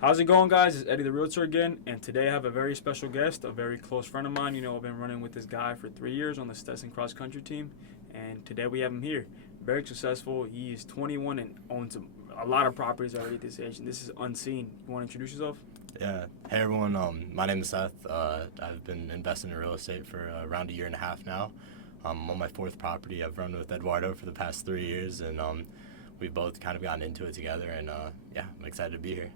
How's it going, guys? It's Eddie the Realtor again, and today I have a very special guest, a very close friend of mine. I've been running with this guy for 3 years on the Stetson cross country team, and today we have him here. Very successful. He is 21 and owns a lot of properties already at this age, and this is unseen. You want to introduce yourself? Yeah. Hey everyone. My name is Seth. I've been investing in real estate for around a year and a half now. I'm on my fourth property. I've run with Eduardo for the past 3 years, and we've both kind of gotten into it together. And yeah, I'm excited to be here.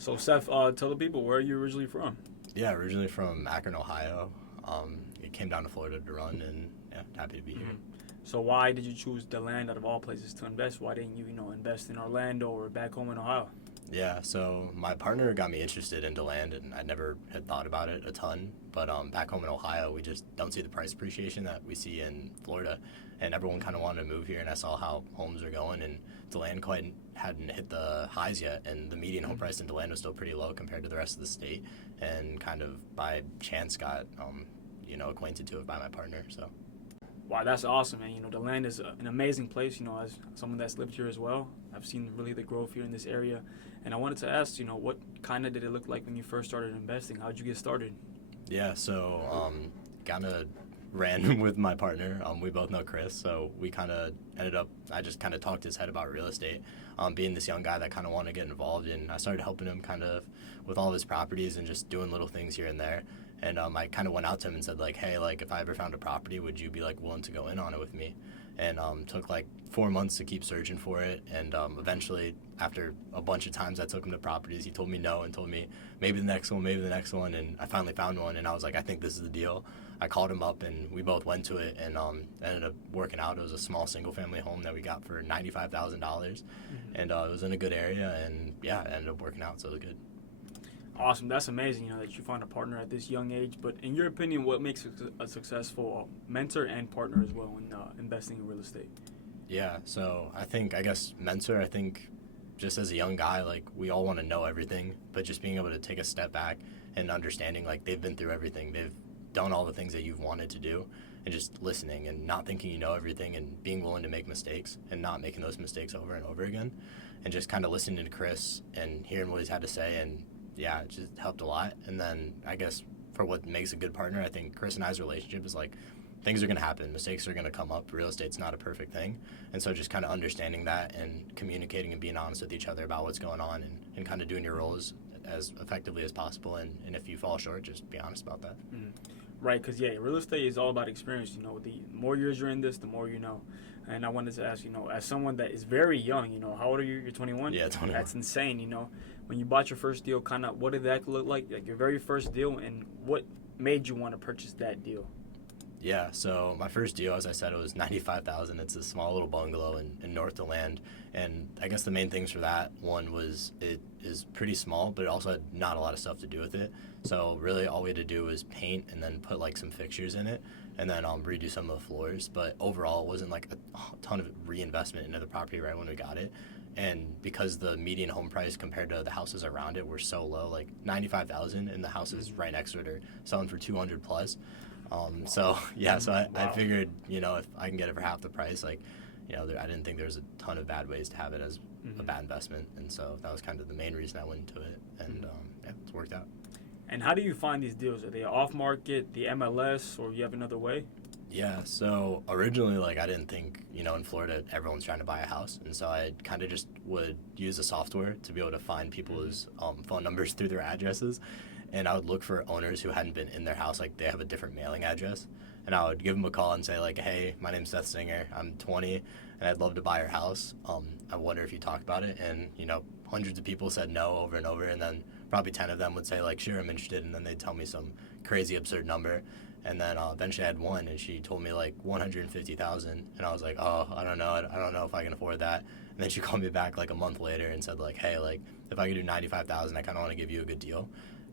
So, Seth, tell the people, where are you originally from? Yeah, originally from Akron, Ohio. It came down to Florida to run, and yeah, happy to be here. So, why did you choose the land out of all places to invest? Why didn't you, invest in Orlando or back home in Ohio? Yeah, so my partner got me interested into land, and I never had thought about it a ton. But back home in Ohio, we just don't see the price appreciation that we see in Florida, and everyone kind of wanted to move here. And I saw how homes are going, and DeLand quite hadn't hit the highs yet, and the median home price in DeLand was still pretty low compared to the rest of the state. And kind of by chance got acquainted to it by my partner. So. Wow, that's awesome, man. The land is an amazing place. As someone that's lived here as well, I've seen really the growth here in this area. And I wanted to ask, what kind of did it look like when you first started investing? How'd you get started? Yeah, so kind of ran with my partner. We both know Chris, so we kind of ended up, I just kind of talked his head about real estate, being this young guy that kind of wanted to get involved. And I started helping him kind of with all of his properties and just doing little things here and there. And I kind of went out to him and said, like, hey, like, if I ever found a property, would you be, like, willing to go in on it with me? And took, like, 4 months to keep searching for it. And eventually, after a bunch of times I took him to properties, he told me no and told me maybe the next one, maybe the next one. And I finally found one, and I was like, I think this is the deal. I called him up, and we both went to it, and ended up working out. It was a small single-family home that we got for $95,000. And it was in a good area, and, yeah, it ended up working out, so it was good. Awesome. That's amazing, that you find a partner at this young age. But in your opinion, what makes a successful mentor and partner as well in investing in real estate? Yeah, so I guess mentor, just as a young guy, like, we all want to know everything, but just being able to take a step back and understanding, like, they've been through everything. They've done all the things that you've wanted to do, and just listening and not thinking you know everything and being willing to make mistakes and not making those mistakes over and over again, and just kind of listening to Chris and hearing what he's had to say. And yeah, it just helped a lot. And then I guess for what makes a good partner, I think Chris and I's relationship is like, things are going to happen. Mistakes are going to come up. Real estate's not a perfect thing. And so just kind of understanding that and communicating and being honest with each other about what's going on, and kind of doing your roles as effectively as possible. And if you fall short, just be honest about that. Mm-hmm. Right, because, real estate is all about experience. The more years you're in this, the more you know. And I wanted to ask, as someone that is very young, how old are you? You're 21? Yeah, 21. That's insane, When you bought your first deal, kind of what did that look like your very first deal, and what made you want to purchase that deal? Yeah, so my first deal, as I said, it was $95,000. It's a small little bungalow in North DeLand, and I guess the main things for that one was it is pretty small, but it also had not a lot of stuff to do with it. So really, all we had to do was paint and then put like some fixtures in it, and then redo some of the floors. But overall, it wasn't like a ton of reinvestment into the property right when we got it. And because the median home price compared to the houses around it were so low, like $95,000, and the houses right next to it are selling for 200 plus. So I figured, if I can get it for half the price, like, I didn't think there was a ton of bad ways to have it as a bad investment. And so that was kind of the main reason I went into it. And it's worked out. And how do you find these deals? Are they off market, the MLS, or you have another way? Yeah, so originally, like, I didn't think, in Florida, everyone's trying to buy a house. And so I kind of just would use the software to be able to find people's phone numbers through their addresses. And I would look for owners who hadn't been in their house, like they have a different mailing address. And I would give them a call and say, like, hey, my name's Seth Singer. I'm 20, and I'd love to buy your house. I wonder if you talked about it. And, hundreds of people said no over and over. And then probably 10 of them would say, like, sure, I'm interested. And then they'd tell me some crazy, absurd number. And then eventually I had one, and she told me, like, $150,000. And I was like, oh, I don't know. I don't know if I can afford that. And then she called me back, like, a month later and said, like, hey, like, if I could do $95,000, I kind of want to give you a good deal.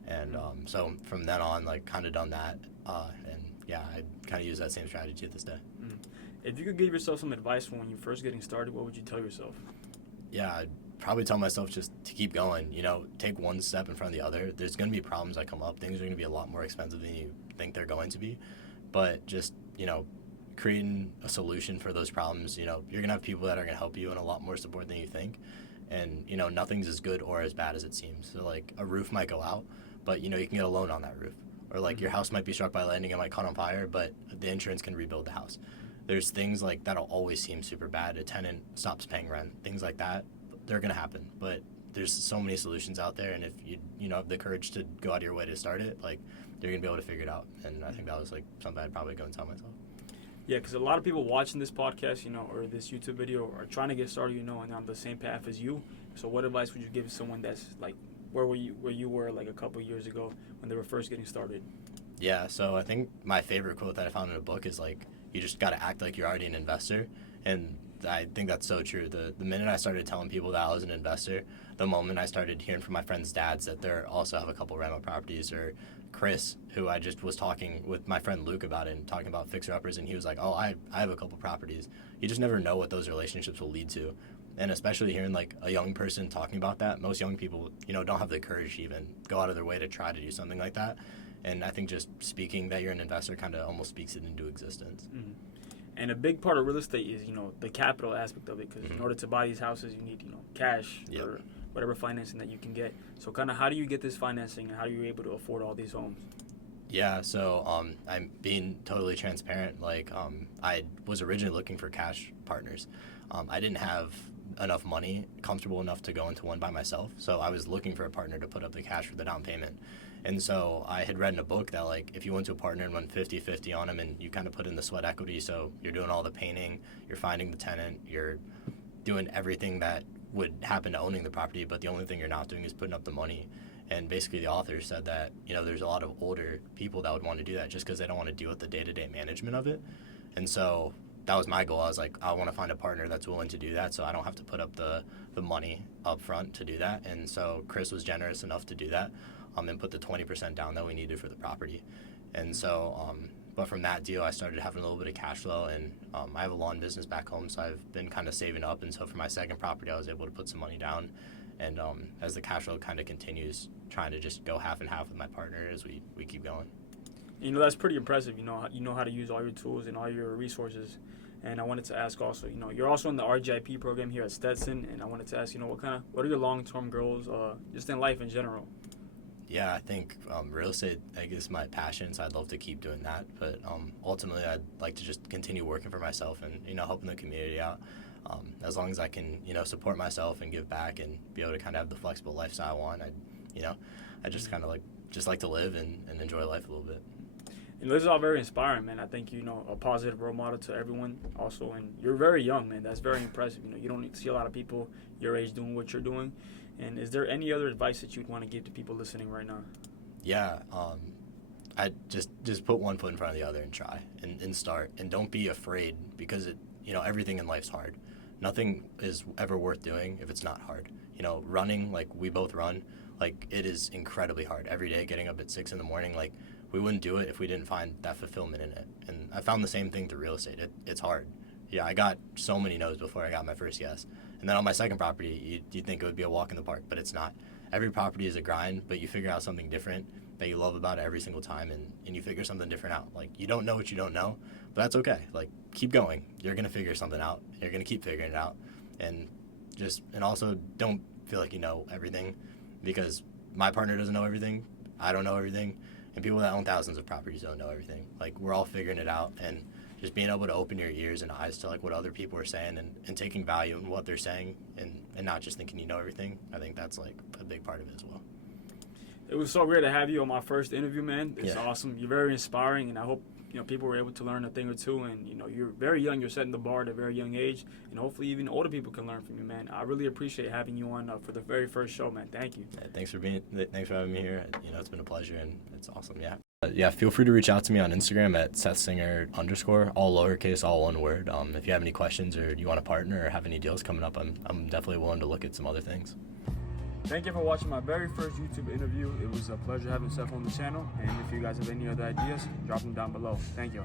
And so from then on, like, kind of done that. And, yeah, I kind of use that same strategy to this day. If you could give yourself some advice for when you're first getting started, what would you tell yourself? Yeah, I'd probably tell myself just to keep going, take one step in front of the other. There's going to be problems that come up. Things are going to be a lot more expensive than you think they're going to be. But just, creating a solution for those problems, you're going to have people that are going to help you and a lot more support than you think. and nothing's as good or as bad as it seems. So like a roof might go out, but you can get a loan on that roof, or like your house might be struck by lightning and might caught on fire, but the insurance can rebuild the house. There's things like that'll always seem super bad. A tenant stops paying rent, things like that, they're gonna happen. But there's so many solutions out there, and if you have the courage to go out of your way to start it, like you're gonna be able to figure it out. And I think that was like something I'd probably go and tell myself. Yeah, because a lot of people watching this podcast, or this YouTube video are trying to get started, and on the same path as you. So what advice would you give someone that's like where you were like a couple years ago when they were first getting started? Yeah, so I think my favorite quote that I found in a book is like, you just got to act like you're already an investor. And I think that's so true. The minute I started telling people that I was an investor, the moment I started hearing from my friends' dads that they also have a couple rental properties, or Chris, who I just was talking with my friend Luke about it and talking about fixer-uppers, and he was like, oh, I have a couple properties. You just never know what those relationships will lead to. And especially hearing like a young person talking about that, most young people, don't have the courage to even go out of their way to try to do something like that. And I think just speaking that you're an investor kind of almost speaks it into existence. Mm-hmm. And a big part of real estate is, the capital aspect of it, because in order to buy these houses, you need, cash or whatever financing that you can get. So kind of how do you get this financing, and how are you able to afford all these homes? Yeah, so I'm being totally transparent. Like I was originally looking for cash partners. I didn't have enough money, comfortable enough to go into one by myself. So I was looking for a partner to put up the cash for the down payment. And so I had read in a book that like if you went to a partner and went 50-50 on them, and you kind of put in the sweat equity, so you're doing all the painting, you're finding the tenant, you're doing everything that would happen to owning the property, but the only thing you're not doing is putting up the money. And basically the author said that, there's a lot of older people that would want to do that just because they don't want to deal with the day-to-day management of it. And so that was my goal. I was like, I want to find a partner that's willing to do that, so I don't have to put up the money up front to do that. And so Chris was generous enough to do that, and put the 20% down that we needed for the property. And so, but from that deal, I started having a little bit of cash flow, and I have a lawn business back home, so I've been kind of saving up. And so for my second property, I was able to put some money down. And as the cash flow kind of continues, trying to just go half and half with my partner as we keep going. That's pretty impressive. You know how to use all your tools and all your resources. And I wanted to ask also, you're also in the RGIP program here at Stetson, and I wanted to ask, what are your long-term goals, just in life in general? Yeah, I think real estate, I guess, my passion, so I'd love to keep doing that. But ultimately, I'd like to just continue working for myself and, helping the community out. As long as I can, support myself and give back and be able to kind of have the flexible lifestyle I want, I just kind of like to live and enjoy life a little bit. This is all very inspiring, man. I think a positive role model to everyone also, and you're very young, man. That's very impressive. You don't see a lot of people your age doing what you're doing. And is there any other advice that you'd want to give to people listening right now? Yeah, I just put one foot in front of the other and try and start, and don't be afraid, because everything in life's hard. Nothing is ever worth doing if it's not hard. Running, like we both run, like it is incredibly hard. Every day getting up at 6 a.m, like we wouldn't do it if we didn't find that fulfillment in it. And I found the same thing through real estate. It's hard. Yeah, I got so many no's before I got my first yes. And then on my second property, you'd think it would be a walk in the park, but it's not. Every property is a grind, but you figure out something different that you love about it every single time, and you figure something different out. Like, you don't know what you don't know, but that's okay. Like, keep going. You're going to figure something out. You're going to keep figuring it out. And also don't feel like you know everything, because my partner doesn't know everything. I don't know everything. And people that own thousands of properties don't know everything. Like, we're all figuring it out, and just being able to open your ears and eyes to like what other people are saying, and taking value in what they're saying, and not just thinking you know everything. I think that's like a big part of it as well. It was so great to have you on my first interview, man. It's awesome. You're very inspiring, and I hope people were able to learn a thing or two. And you're very young. You're setting the bar at a very young age, and hopefully even older people can learn from you, man. I really appreciate having you on for the very first show, man. Thank you. Yeah, thanks for having me here. It's been a pleasure, and it's awesome. Yeah, feel free to reach out to me on Instagram at SethSinger_, all lowercase, all one word. If you have any questions, or you want a partner, or have any deals coming up, I'm definitely willing to look at some other things. Thank you for watching my very first YouTube interview. It was a pleasure having Seth on the channel. And if you guys have any other ideas, drop them down below. Thank you.